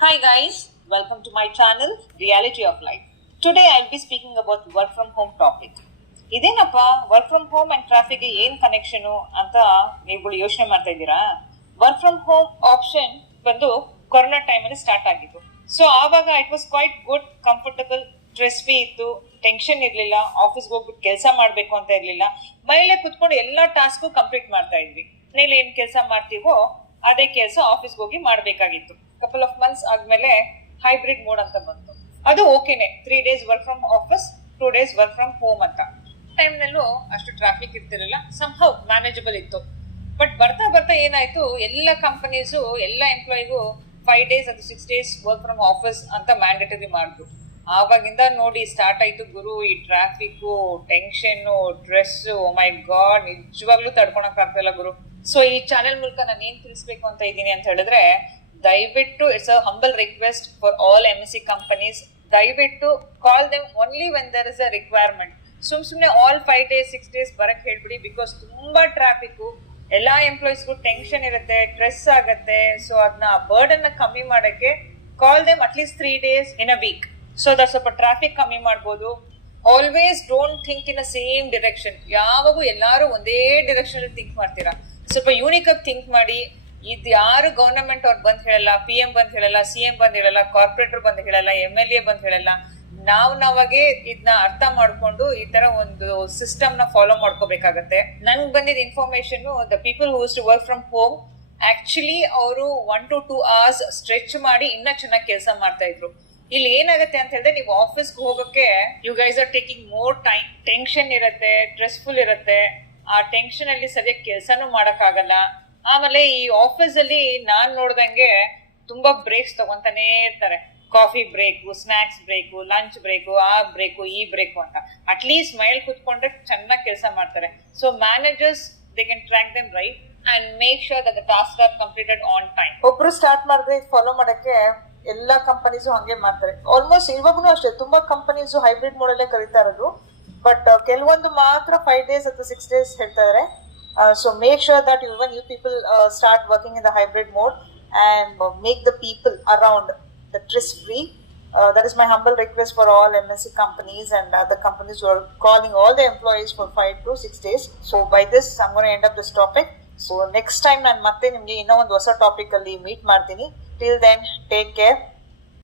Hi guys, welcome to my channel Reality of Life. Today I'll be speaking about work from home topic. ಇದೇನಪ್ಪ work from home and traffic ಏನ್ connection ಅಂತ ನೀವುಗಳು ಯೋಚನೆ ಮಾಡ್ತಾ ಇದ್ದೀರಾ? Work from home option ಬಂದು corona time ಅಲ್ಲಿ start ಆಗಿತ್ತು. ಸೊ ಆವಾಗ it was quite good, comfortable, stress free ಇತ್ತು, ಟೆನ್ಷನ್ ಇರ್ಲಿಲ್ಲ, ಆಫೀಸ್ಗೆ ಹೋಗ್ಬಿಟ್ಟು ಕೆಲಸ ಮಾಡ್ಬೇಕು ಅಂತ ಇರ್ಲಿಲ್ಲ, ಮನೇಲೆ ಕುತ್ಕೊಂಡು ಎಲ್ಲಾ ಟಾಸ್ಕ್ ಕಂಪ್ಲೀಟ್ ಮಾಡ್ತಾ ಇದ್ವಿ. ಮನೇಲಿ ಏನ್ ಕೆಲಸ ಮಾಡ್ತೀವೋ ಅದೇ ಕೆಲಸ ಆಫೀಸ್ಗೆ ಹೋಗಿ ಮಾಡ್ಬೇಕಾಗಿತ್ತು. ಕಪಲ್ ಆಫ್ ಮಂತ್ಸ್ ಆದ್ಮೇಲೆ ಹೈಬ್ರಿಡ್ ಮೋಡ್ ಅಂತ ಬಂತು. ಅದು ಓಕೆನೆ, 3 days work from office, 2 days work from home ಅಂತ. ಟೈಮ್ ನಲ್ಲೂ ಅಷ್ಟು ಟ್ರಾಫಿಕ್ ಇರ್ತಿರಲಿಲ್ಲ, ಸಂಹೌ ಮ್ಯಾನೇಜಬಲ್ ಇತ್ತು. ಬಟ್ ಬರ್ತಾ ಬರ್ತಾ ಏನಾಯ್ತು, ಎಲ್ಲ ಕಂಪನೀಸು ಎಲ್ಲ ಎಂಪ್ಲಾಯಿಗೂ 5 days ಅದು 6 days ವರ್ಕ್ ಫ್ರಮ್ ಆಫೀಸ್ ಅಂತ ಮ್ಯಾಂಡೇಟರಿ ಮಾಡಿದ್ರು. ಆವಾಗಿಂದ ನೋಡಿ ಸ್ಟಾರ್ಟ್ ಆಯ್ತು ಗುರು ಈ ಟ್ರಾಫಿಕ್, ಟೆನ್ಷನ್, ಸ್ಟ್ರೆಸ್. ಓ ಮೈ ಗಾಡ್, ನಿಜವಾಗ್ಲೂ ತಡ್ಕೊಳಕ್ ಆಗ್ತಾ ಇಲ್ಲ ಗುರು. ಸೊ ಈ ಚಾನೆಲ್ ಮೂಲಕ ನಾನು ಏನ್ ತಿಳಿಸ್ಬೇಕು ಅಂತ ಇದ್ದೀನಿ ಅಂತ ಹೇಳಿದ್ರೆ, ದಯವಿಟ್ಟು it's a humble request for all MNC companies, ದಯವಿಟ್ಟು call them only when there is a requirement. ಸುಮ್ನೆ ಆಲ್ 5 days 6 days ಬರಕ್ ಹೇಳ್ಬಿಡಿ. ಬಿಕಾಸ್ ತುಂಬಾ ಟ್ರಾಫಿಕ್, ಎಲ್ಲಾ ಎಂಪ್ಲಾಯೀಸ್ಗೂ ಟೆನ್ಷನ್ ಇರುತ್ತೆ, ಸ್ಟ್ರೆಸ್ ಆಗತ್ತೆ. ಸೊ ಅದನ್ನ ಬರ್ಡನ್ ಕಮ್ಮಿ ಮಾಡಕ್ಕೆ call them at least 3 days in a week. So that ಸ್ವಲ್ಪ ಟ್ರಾಫಿಕ್ ಕಮ್ಮಿ ಮಾಡ್ಬೋದು. Always don't think in a same direction. ಯಾವಾಗೂ ಎಲ್ಲಾರು ಒಂದೇ ಡಿರೆಕ್ಷನ್ ಅಲ್ಲಿ ಥಿಂಕ್ ಮಾಡ್ತೀರಾ. ಸ್ವಲ್ಪ ಯೂನಿಕ್ ಆಗಿ ಥಿಂಕ್ ಮಾಡಿ. ಇದು ಯಾರು ಗವರ್ನಮೆಂಟ್ ಅವ್ರು ಬಂದ್ ಹೇಳಲ್ಲ, PM ಬಂದ್ ಹೇಳಲ್ಲ, CM ಬಂದ್ ಹೇಳಲ್ಲ, ಕಾರ್ಪೊರೇಟರ್ ಬಂದ್ ಹೇಳಲ್ಲ, MLA ಬಂದ್ ಹೇಳಲ್ಲ. ನಾವಾಗೆ ಇದನ್ನ ಅರ್ಥ ಮಾಡ್ಕೊಂಡು ಈ ತರ ಒಂದು ಸಿಸ್ಟಮ್ ನ ಫಾಲೋ ಮಾಡ್ಕೋಬೇಕಾಗತ್ತೆ. ನನ್ಗೆ ಬಂದಿದ್ದ information, the people who to work from home actually ಅವರು 1 to 2 hours ಸ್ಟ್ರೆಚ್ ಮಾಡಿ ಇನ್ನ ಚೆನ್ನಾಗಿ ಕೆಲಸ ಮಾಡ್ತಾ ಇದ್ರು. ಇಲ್ಲಿ ಏನಾಗುತ್ತೆ ಅಂತ ಹೇಳಿದ್ರೆ, ನೀವು ಆಫೀಸ್ಗೆ ಹೋಗಕ್ಕೆ you guys are taking more time. Tension ಇರುತ್ತೆ, ಸ್ಟ್ರೆಸ್ಫುಲ್ ಇರುತ್ತೆ. ಆ ಟೆನ್ಷನ್ ಅಲ್ಲಿ ಸರಿಯಾಗಿ ಕೆಲಸನೂ ಮಾಡಕ್ ಆಗಲ್ಲ. ಆಮೇಲೆ ಈ ಆಫೀಸ್ ಅಲ್ಲಿ ನಾನ್ ನೋಡ್ದಂಗೆ ತುಂಬಾ ಬ್ರೇಕ್ಸ್ ತಗೊಂತಾನೆ ಇರ್ತಾರೆ. Coffee break, snacks break, lunch break, ಆ ಬ್ರೇಕು, ಈ ಬ್ರೇಕು ಅಂತ. ಅಟ್ಲೀಸ್ಟ್ ಮೈಲ್ ಕುತ್ಕೊಂಡ್ರೆ ಚೆನ್ನಾಗಿ ಕೆಲಸ ಮಾಡ್ತಾರೆ. So managers they can track them right and make sure that the task are completed on time. ಒಬ್ರು ಸ್ಟಾರ್ಟ್ ಮಾಡಿದ್ರೆ ಫಾಲೋ ಮಾಡಕ್ಕೆ ಎಲ್ಲಾ ಕಂಪನೀಸು ಹಂಗೆ ಮಾಡ್ತಾರೆ. ಆಲ್ಮೋಸ್ಟ್ ಇವಾಗೂ ಅಷ್ಟೇ ತುಂಬಾ ಕಂಪನೀಸು ಹೈಬ್ರಿಡ್ ಮೋಡಲ್ಲೇ ಕರೀತಾ ಇರೋದು. ಬಟ್ ಕೆಲವೊಂದು ಮಾತ್ರ 5 days ಅಥವಾ 6 days ಹೇಳ್ತಾ ಇದಾರೆ. So make sure that even you people start working in the hybrid mode and make the people around the stress free. That is my humble request for all MNC companies and other companies who are calling all the employees for 5 to 6 days. So by this I'm going to end up this topic. So next time ನಾನು ಮತ್ತೆ ನಿಮಗೆ ಇನ್ನೂ ಒಂದು ಹೊಸ topic ಅಲ್ಲಿ meet ಮಾಡ್ತೀನಿ. Till then, take care.